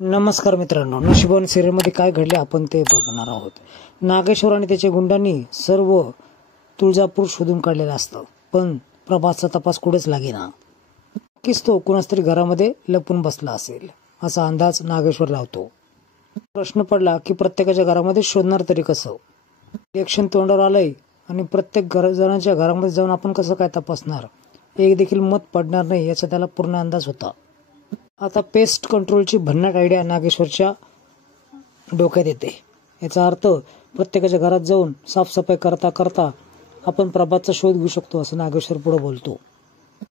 नमस्कार मित्रांनो, नशिबवान सिरियलमध्ये काय घडले आपण ते बघणार आहोत. नागेश्वर आणि त्याच्या गुंडांनी सर्व तुळजापूर शोधून काढलेलं असतं, पण प्रभासचा तपास कुठेच लागेना. नक्कीच तो कुणाच तरी घरामध्ये लपून बसला असेल असा अंदाज नागेश्वर लावतो. प्रश्न पडला की प्रत्येकाच्या घरामध्ये शोधणार तरी कसं. इलेक्शन तोंडावर आलंय आणि प्रत्येक जणांच्या घरामध्ये जाऊन आपण कसं काय तपासणार, एक देखील मत पडणार नाही याचा त्याला पूर्ण अंदाज होता. आता पेस्ट कंट्रोलची भन्नाट आयडिया नागेश्वरच्या डोक्यात येते. याचा अर्थ प्रत्येकाच्या घरात जाऊन साफसफाई करता करता आपण प्रभासचा शोध घेऊ शकतो असं नागेश्वर पुढे बोलतो.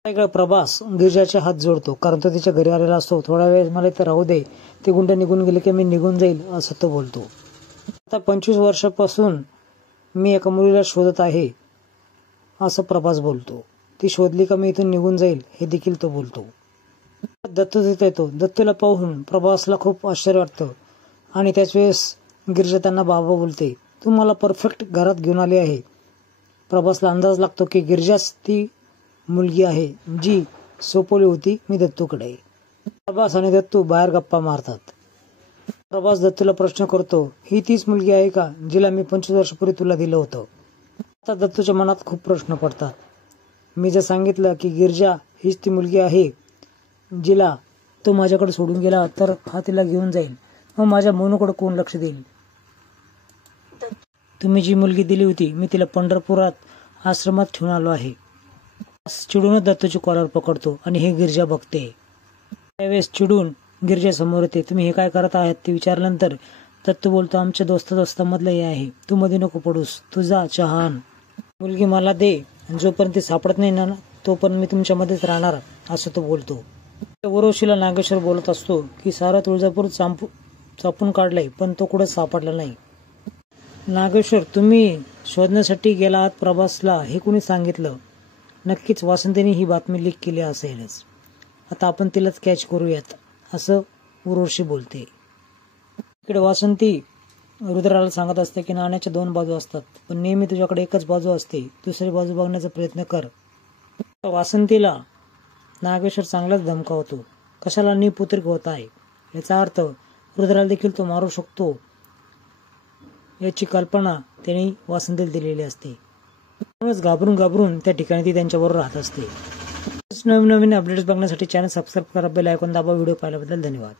प्रभास गिरिजाचे हात जोडतो, कारण तो तिच्या घरी आलेला असतो. थोडा वेळ मला इथं राहू दे, ते गुंड निघून गेले की मी निघून जाईल असं तो बोलतो. आता 25 वर्षापासून मी एका मुलीला शोधत आहे असं प्रभास बोलतो. ती शोधली का मी इथून निघून जाईल हे देखील तो बोलतो. दत्तू तिथे येतो. दत्तूला पाहून प्रभासला खूप आश्चर्य वाटतं आणि त्याच वेळेस गिरिजा त्यांना बाबा बोलते. तू मला परफेक्ट घरात घेऊन आली आहे. प्रभासला अंदाज लागतो की गिरिजाच ती मुलगी आहे जी सोपवली होती मी दत्तूकडे. प्रभास आणि दत्तू बाहेर गप्पा मारतात. प्रभास दत्तूला प्रश्न करतो, ही तीच मुलगी आहे का जिला मी 25 वर्षापूर्वी तुला दिलं होतं. आता दत्तूच्या मनात खूप प्रश्न पडतात. मी जर सांगितलं की गिरिजा हीच ती मुलगी आहे जिला तो माझ्याकडे सोडून गेला तर हा तिला घेऊन जाईल, मग माझ्या मोनूकडे कोण लक्ष देईल. तुम्ही जी मुलगी दिली होती मी तिला पंढरपुरात आश्रमात ठेवून आलो आहे. चिडूनच दत्तूची कॉलर पकडतो आणि हे गिरिजा बघते. त्यावेळेस चिडून गिरिजा समोर येते. तुम्ही हे काय करत आहात ते विचारल्यानंतर दत्तू बोलतो, आमच्या दोस्तामधलं हे आहे, तू मध्ये नको पडूस, तुझा चहान मुलगी मला दे, जोपर्यंत ती सापडत नाही ना तोपर्यंत मी तुमच्यामध्येच राहणार असं तो बोलतो. उर्वशीला नागेश्वर बोलत असतो की सारा तुळजापूर चापून काढलाय पण तो कुठे सापडला नाही. नागेश्वर, तुम्ही शोधण्यासाठी गेला आहात प्रभासला हे कुणी सांगितलं. नक्कीच वासंतीने ही बातमी लीक केली असेलच. आता आपण तिलाच कॅच करूयात असं उर्वशी बोलते. इकडे वासंती रुद्राला सांगत असते की नाण्याच्या 2 बाजू असतात, पण नेहमी तुझ्याकडे एकच बाजू असते, दुसरी बाजू बघण्याचा प्रयत्न कर. वासंतीला नागेश्वर चांगलाच धमकावतो. कशाला निपुत्रिक होत आहे, याचा अर्थ रुद्राला देखील तो मारू शकतो याची कल्पना त्यांनी वासंतीला दिलेली असते. म्हणूनच घाबरून त्या ठिकाणी ती त्यांच्याबरोबर राहत असते. नवीन अपडेट्स बघण्यासाठी चॅनल सबस्क्राईब करा, बेल आयकॉन दाबा. व्हिडिओ पाहिल्याबद्दल धन्यवाद.